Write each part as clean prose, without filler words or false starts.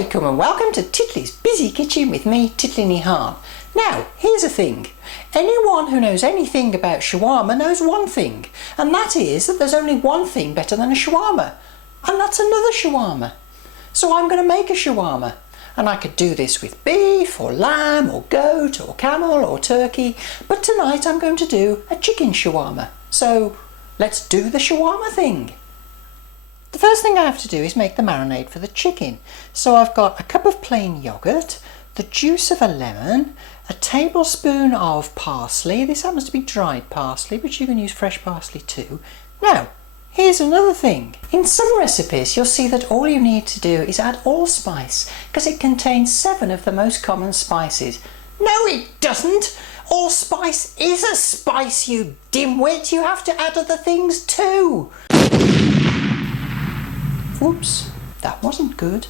alaikum and welcome to Titli's Busy Kitchen with me, Titli. Now, here's the thing. Anyone who knows anything about shawarma knows one thing, and that is that there's only one thing better than a shawarma, and that's another shawarma. So I'm going to make a shawarma, and I could do this with beef or lamb or goat or camel or turkey, but tonight I'm going to do a chicken shawarma. So let's do the shawarma thing. The first thing I have to do is make the marinade for the chicken. So I've got a cup of plain yoghurt, the juice of a lemon, a tablespoon of parsley. This happens to be dried parsley, but you can use fresh parsley too. Now, here's another thing. In some recipes, you'll see that all you need to do is add allspice, because it contains 7 of the most common spices. No, it doesn't! Allspice is a spice, you dimwit! You have to add other things too! Whoops, that wasn't good.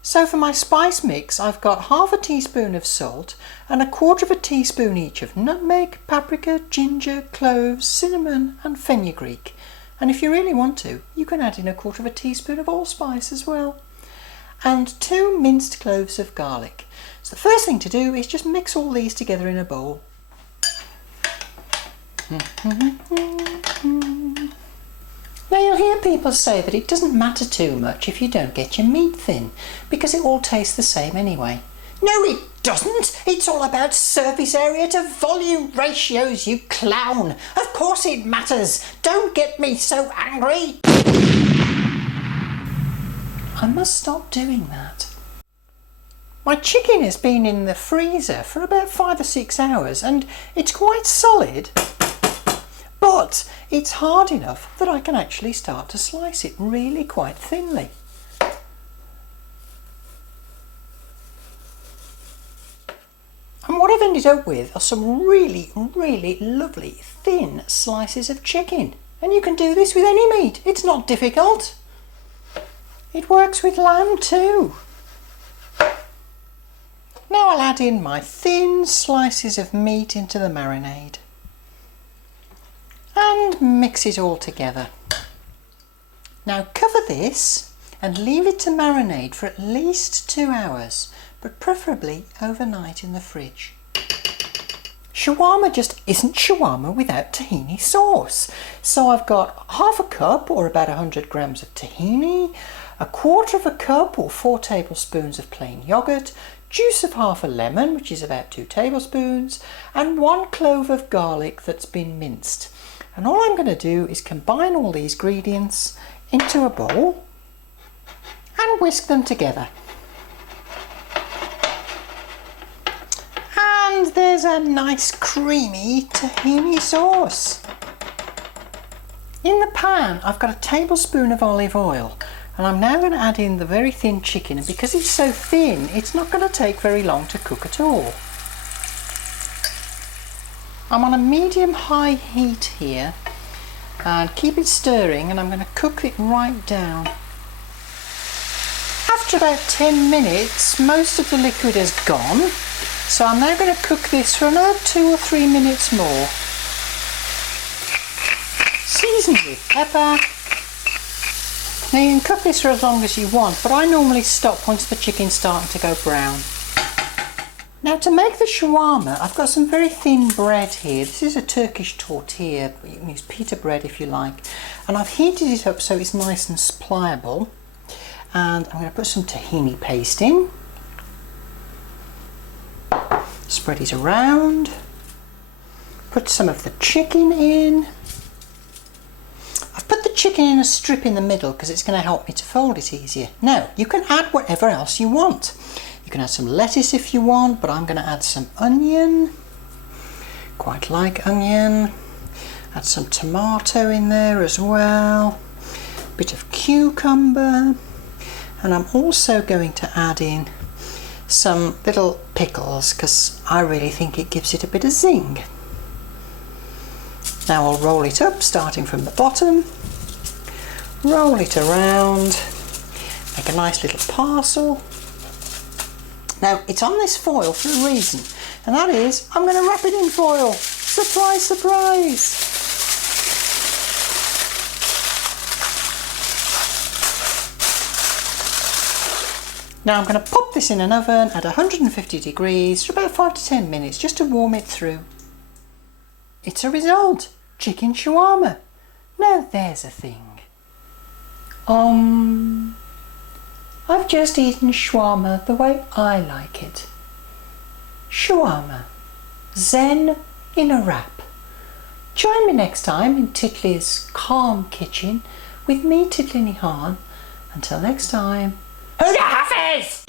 So for my spice mix, I've got half a teaspoon of salt and 1/4 teaspoon each of nutmeg, paprika, ginger, cloves, cinnamon and fenugreek. And if you really want to, you can add in 1/4 teaspoon of allspice as well. And 2 minced cloves of garlic. So the first thing to do is just mix all these together in a bowl. Now you'll hear people say that it doesn't matter too much if you don't get your meat thin, because it all tastes the same anyway. No, it doesn't! It's all about surface area to volume ratios, you clown! Of course it matters! Don't get me so angry! I must stop doing that. My chicken has been in the freezer for about 5 or 6 hours and it's quite solid. But it's hard enough that I can actually start to slice it really quite thinly. And what I've ended up with are some really, really lovely thin slices of chicken. And you can do this with any meat. It's not difficult. It works with lamb too. Now I'll add in my thin slices of meat into the marinade. And mix it all together. Now cover this and leave it to marinate for at least 2 hours, but preferably overnight in the fridge. Shawarma just isn't shawarma without tahini sauce. So I've got half a cup or about 100 grams of tahini, 1/4 cup or 4 tablespoons of plain yoghurt, juice of half a lemon, which is about 2 tablespoons, and 1 clove of garlic that's been minced. And all I'm going to do is combine all these ingredients into a bowl and whisk them together. And there's a nice creamy tahini sauce. In the pan I've got a tablespoon of olive oil, and I'm now going to add in the very thin chicken, and because it's so thin it's not going to take very long to cook at all. I'm on a medium-high heat here and keep it stirring, and I'm going to cook it right down. After about 10 minutes most of the liquid has gone, so I'm now going to cook this for another 2 or 3 minutes more. Season with pepper. Now you can cook this for as long as you want, but I normally stop once the chicken's starting to go brown. Now to make the shawarma, I've got some very thin bread here. This is a Turkish tortilla, you can use pita bread if you like. And I've heated it up so it's nice and pliable. And I'm going to put some tahini paste in. Spread it around. Put some of the chicken in. I've put the chicken in a strip in the middle because it's going to help me to fold it easier. Now, you can add whatever else you want. You can add some lettuce if you want, but I'm going to add some onion. Quite like onion. Add some tomato in there as well. A bit of cucumber. And I'm also going to add in some little pickles because I really think it gives it a bit of zing. Now I'll roll it up starting from the bottom. Roll it around. Make a nice little parcel. Now it's on this foil for a reason, and that is I'm going to wrap it in foil. Surprise, surprise! Now I'm going to pop this in an oven at 150 degrees for about 5 to 10 minutes just to warm it through. It's a result, chicken shawarma. Now there's a thing. I've just eaten shawarma the way I like it. Shawarma, zen in a wrap. Join me next time in Titli's calm kitchen with me, Titli Nihan. Until next time, Huda Hafiz!